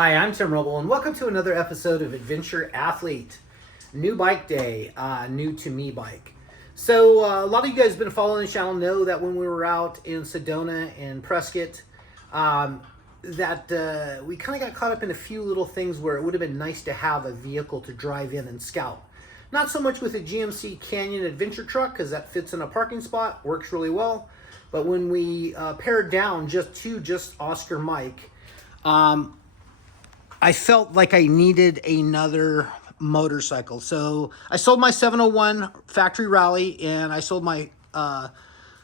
Hi, I'm Tim Roble, and welcome to another episode of Adventure Athlete. New bike day, new to me bike. So a lot of you guys have been following the channel know that when we were out in Sedona and Prescott, that we kind of got caught up in a few little things where it would have been nice to have a vehicle to drive in and scout. Not so much with a GMC Canyon adventure truck, because that fits in a parking spot, works really well. But when we pared down just Oscar Mike, I felt like I needed another motorcycle. So I sold my 701 Factory Rally, and I sold my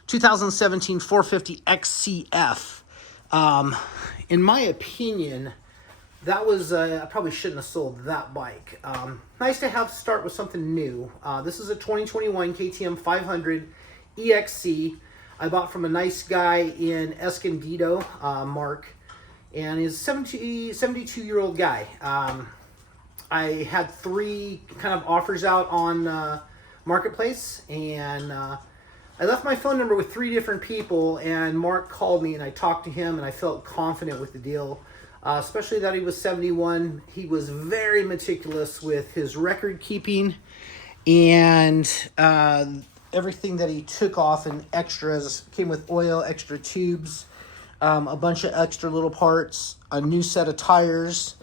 2017 450 XCF. In my opinion, that was, I probably shouldn't have sold that bike. Nice to have start with something new. This is a 2021 KTM 500 EXC. I bought from a nice guy in Escondido, Mark. And he's a 72-year-old guy. I had three kind of offers out on Marketplace, and I left my phone number with three different people, and Mark called me, and I talked to him, and I felt confident with the deal, especially that he was 71. He was very meticulous with his record keeping, and everything that he took off and extras came with oil, extra tubes, a bunch of extra little parts, a new set of tires.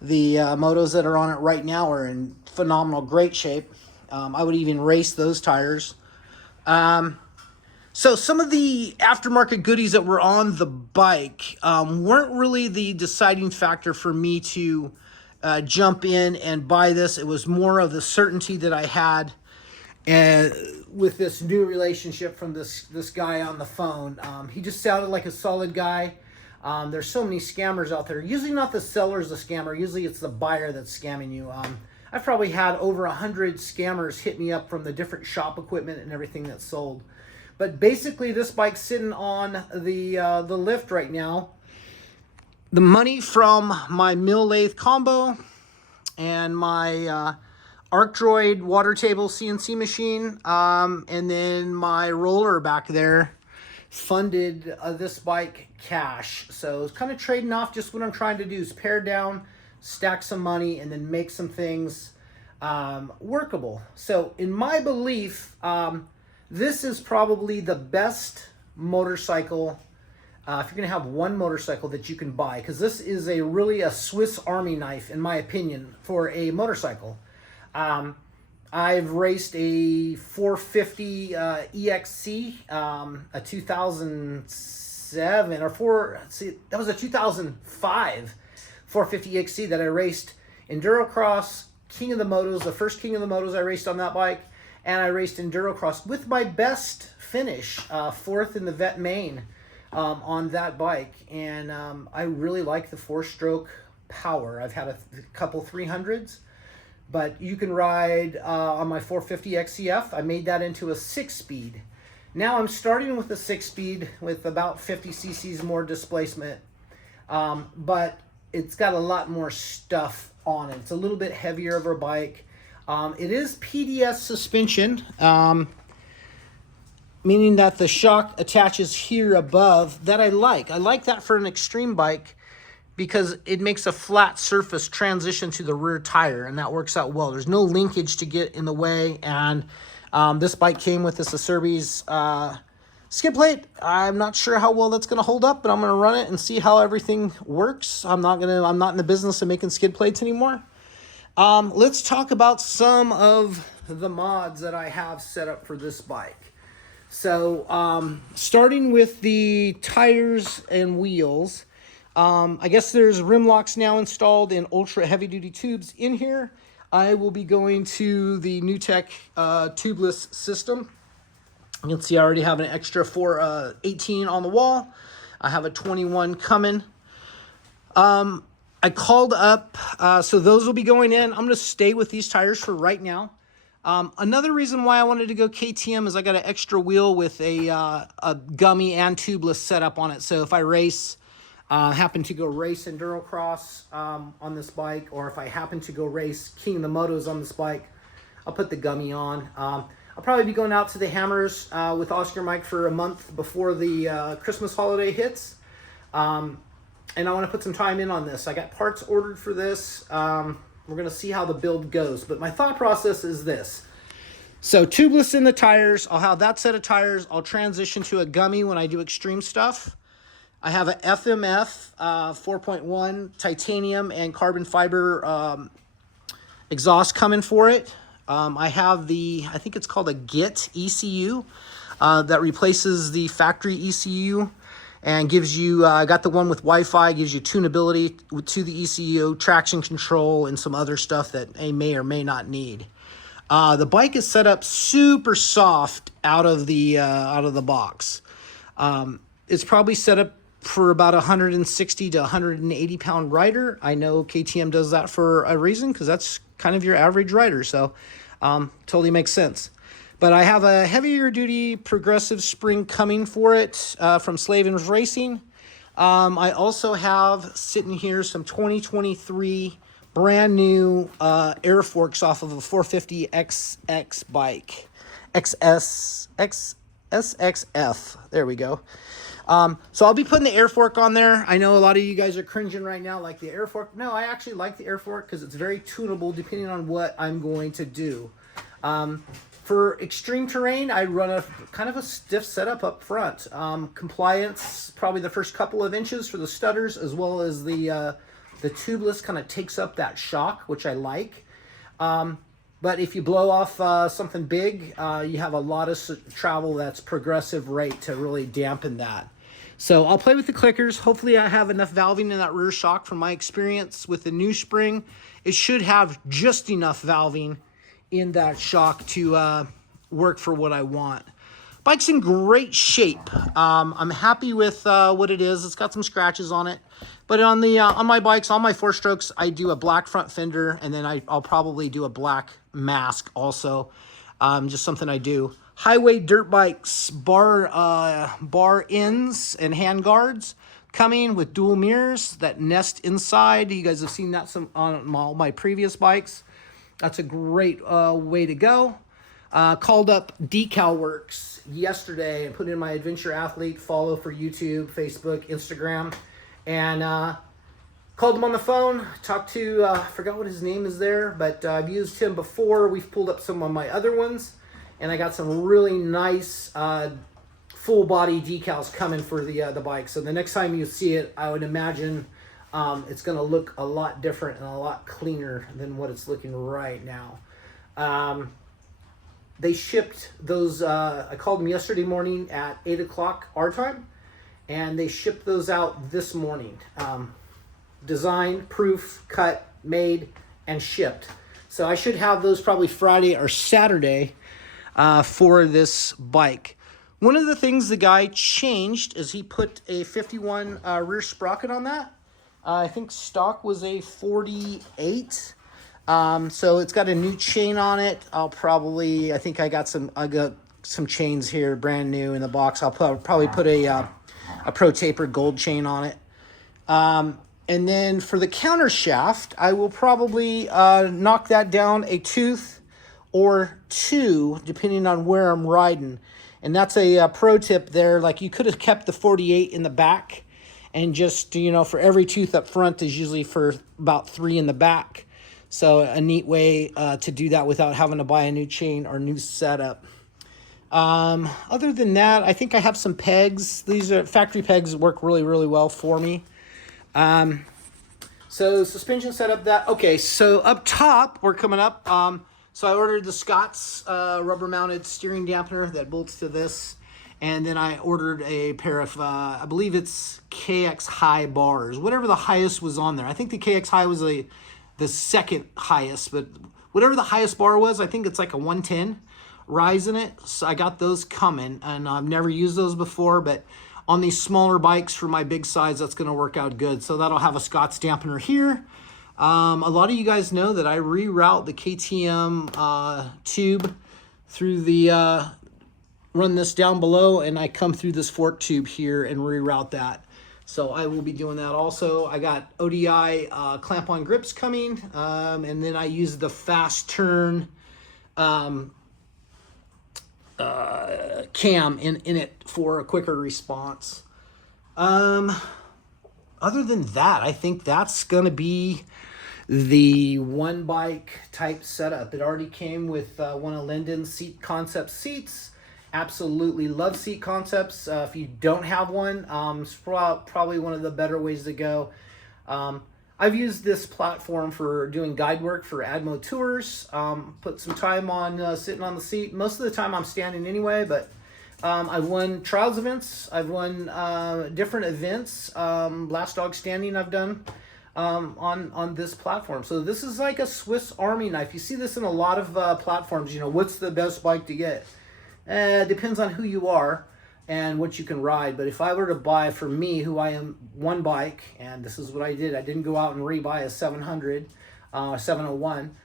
The motos that are on it right now are in phenomenal, great shape. I would even race those tires. So some of the aftermarket goodies that were on the bike weren't really the deciding factor for me to jump in and buy this. It was more of the certainty that I had with this new relationship from this guy on the phone. He just sounded like a solid guy. There's so many scammers out there. Usually not the seller's the scammer. Usually it's the buyer that's scamming you. I've probably had over 100 scammers hit me up from the different shop equipment and everything that's sold. But basically this bike's sitting on the lift right now. The money from my mill lathe combo and my ArcDroid water table CNC machine, and then my roller back there funded this bike cash. So it's kind of trading off. Just what I'm trying to do is pare down, stack some money, and then make some things workable. So in my belief, this is probably the best motorcycle if you're going to have one motorcycle that you can buy, because this is really a Swiss Army knife, in my opinion, for a motorcycle. I've raced a 450 EXC, a 2007 or that was a 2005 450 EXC that I raced Endurocross, King of the Motos, the first King of the Motos I raced on that bike, and I raced Endurocross with my best finish, fourth in the Vet Main on that bike, and I really like the four-stroke power. I've had a couple 300s. But you can ride on my 450 XCF. I made that into a 6-speed. Now I'm starting with a 6-speed with about 50 cc's more displacement. But it's got a lot more stuff on it. It's a little bit heavier of a bike. It is PDS suspension, meaning that the shock attaches here above. That I like. I like that for an extreme bike, because it makes a flat surface transition to the rear tire, and that works out well. There's no linkage to get in the way, and this bike came with this Acerbis skid plate. I'm not sure how well that's going to hold up, but I'm going to run it and see how everything works. I'm not in the business of making skid plates anymore. Let's talk about some of the mods that I have set up for this bike. So starting with the tires and wheels, I guess there's rim locks now installed in ultra heavy duty tubes in here. I will be going to the NewTek tubeless system. You can see I already have an extra 18 on the wall. I have a 21 coming. I called up, so those will be going in. I'm going to stay with these tires for right now. Another reason why I wanted to go KTM is I got an extra wheel with a gummy and tubeless setup on it. So if I happen to go race Endurocross on this bike, or if I happen to go race King of the Motos on this bike, I'll put the gummy on. I'll probably be going out to the Hammers with Oscar Mike for a month before the Christmas holiday hits. and I want to put some time in on this. I got parts ordered for this. We're going to see how the build goes. But my thought process is this. So tubeless in the tires. I'll have that set of tires. I'll transition to a gummy when I do extreme stuff. I have a FMF 4.1 titanium and carbon fiber exhaust coming for it. I have I think it's called a GIT ECU that replaces the factory ECU and gives you, I got the one with Wi-Fi, gives you tunability to the ECU, traction control, and some other stuff that I may or may not need. The bike is set up super soft out of the box. It's probably set up for about 160 to 180 pound rider. I know KTM does that for a reason, because that's kind of your average rider, so totally makes sense. But I have a heavier duty progressive spring coming for it from Slavens Racing. I also have sitting here some 2023 brand new air forks off of a 450 XX bike. SXF. There we go. So I'll be putting the air fork on there. I know a lot of you guys are cringing right now, like the air fork. No, I actually like the air fork because it's very tunable depending on what I'm going to do. For extreme terrain, I run a kind of a stiff setup up front. Compliance, probably the first couple of inches for the stutters, as well as the tubeless kind of takes up that shock, which I like. But if you blow off something big, you have a lot of travel that's progressive rate to really dampen that. So I'll play with the clickers. Hopefully I have enough valving in that rear shock. From my experience with the new spring, it should have just enough valving in that shock to work for what I want. Bike's in great shape. I'm happy with what it is. It's got some scratches on it. But on my bikes, on my 4-strokes, I do a black front fender, and then I'll probably do a black mask also. Just something I do. Highway dirt bikes, bar ends and hand guards coming with dual mirrors that nest inside. You guys have seen that on all my previous bikes. That's a great way to go. Called up Decal Works yesterday and put in my Adventure Athlete follow for YouTube, Facebook, Instagram, and called him on the phone. Talked to, I forgot what his name is there, but I've used him before. We've pulled up some of my other ones, and I got some really nice full body decals coming for the bike. So the next time you see it, I would imagine it's going to look a lot different and a lot cleaner than what it's looking right now. They shipped those, I called them yesterday morning at 8 o'clock our time, and they shipped those out this morning. Designed, proof, cut, made, and shipped. So I should have those probably Friday or Saturday for this bike. One of the things the guy changed is he put a 51 rear sprocket on that. I think stock was a 48. So it's got a new chain on it. I think I got some chains here, brand new in the box. I'll probably put a Pro Taper gold chain on it. And then for the counter shaft, I will probably knock that down a tooth or two, depending on where I'm riding. And that's a pro tip there. Like, you could have kept the 48 in the back, and just, for every tooth up front is usually for about 3 in the back. So a neat way to do that without having to buy a new chain or new setup. Other than that, I think I have some pegs. These are factory pegs that work really, really well for me. So suspension setup that. Okay, so up top, we're coming up. So I ordered the Scott's rubber mounted steering dampener that bolts to this. And then I ordered a pair of, I believe it's KX High bars. Whatever the highest was on there. I think the KX High was the second highest, but whatever the highest bar was, I think it's like a 110 rise in it. So I got those coming, and I've never used those before, but on these smaller bikes for my big size, that's going to work out good. So that'll have a Scott's dampener here. A lot of you guys know that I reroute the KTM tube through the, run this down below, and I come through this fork tube here and reroute that. So I will be doing that also. I got ODI clamp-on grips coming, and then I use the fast turn cam in it for a quicker response. other than that, I think that's going to be the one bike type setup. It already came with one of Linden's Seat Concept seats. Absolutely love Seat Concepts. If you don't have one, it's probably one of the better ways to go. I've used this platform for doing guide work for Admo tours. Put some time on sitting on the seat. Most of the time I'm standing anyway, but I've won trials events. I've won different events. Last Dog Standing I've done on this platform. So this is like a Swiss Army knife. You see this in a lot of platforms. You know, what's the best bike to get? Depends on who you are and what you can ride. But if I were to buy, for me, who I am, one bike, and this is what I did. I didn't go out and rebuy a 700, 701,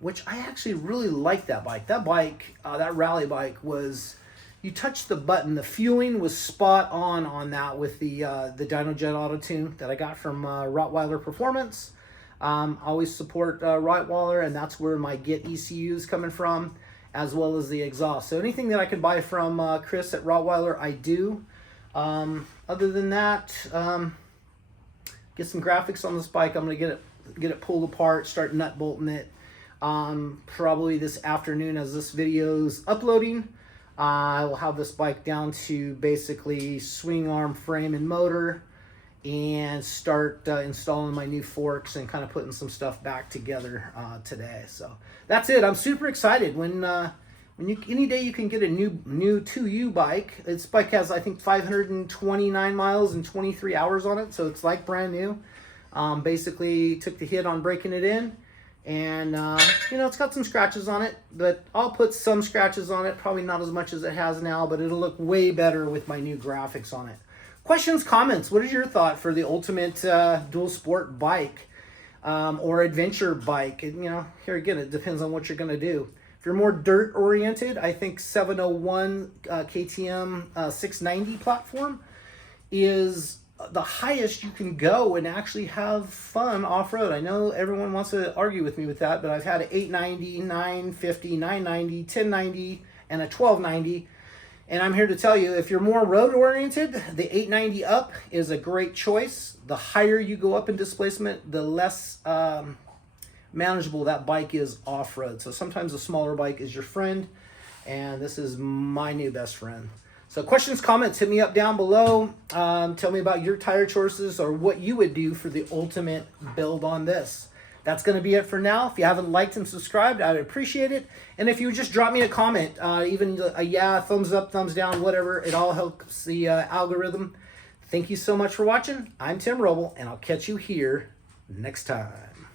which I actually really like that bike. That bike, that rally bike was, you touch the button, the fueling was spot on that with the DynoJet Auto Tune that I got from Rottweiler Performance. Always support Rottweiler, and that's where my Get ECU is coming from, as well as the exhaust. So anything that I can buy from Chris at Rottweiler, I do. Other than that, get some graphics on this bike. I'm gonna get it pulled apart, start nut bolting it. Probably this afternoon as this video's uploading. I will have this bike down to basically swing arm, frame, and motor, and start installing my new forks and kind of putting some stuff back together today. So that's it. I'm super excited. When any day you can get a new 2U bike. This bike has, I think, 529 miles and 23 hours on it, so it's like brand new. Basically took the hit on breaking it in, and you know, it's got some scratches on it, but I'll put some scratches on it, probably not as much as it has now, but it'll look way better with my new graphics on it. Questions, comments, what is your thought for the ultimate dual sport bike or adventure bike? And, you know, here again, it depends on what you're going to do. If you're more dirt oriented, I think 701 KTM 690 platform is the highest you can go and actually have fun off-road. I know everyone wants to argue with me with that, but I've had an 890, 950, 990, 1090, and a 1290. And I'm here to tell you, if you're more road-oriented, the 890 up is a great choice. The higher you go up in displacement, the less manageable that bike is off-road. So sometimes a smaller bike is your friend, and this is my new best friend. So questions, comments, hit me up down below. Tell me about your tire choices or what you would do for the ultimate build on this. That's going to be it for now. If you haven't liked and subscribed, I'd appreciate it. And if you would just drop me a comment, even a yeah, thumbs up, thumbs down, whatever, it all helps the algorithm. Thank you so much for watching. I'm Tim Roble, and I'll catch you here next time.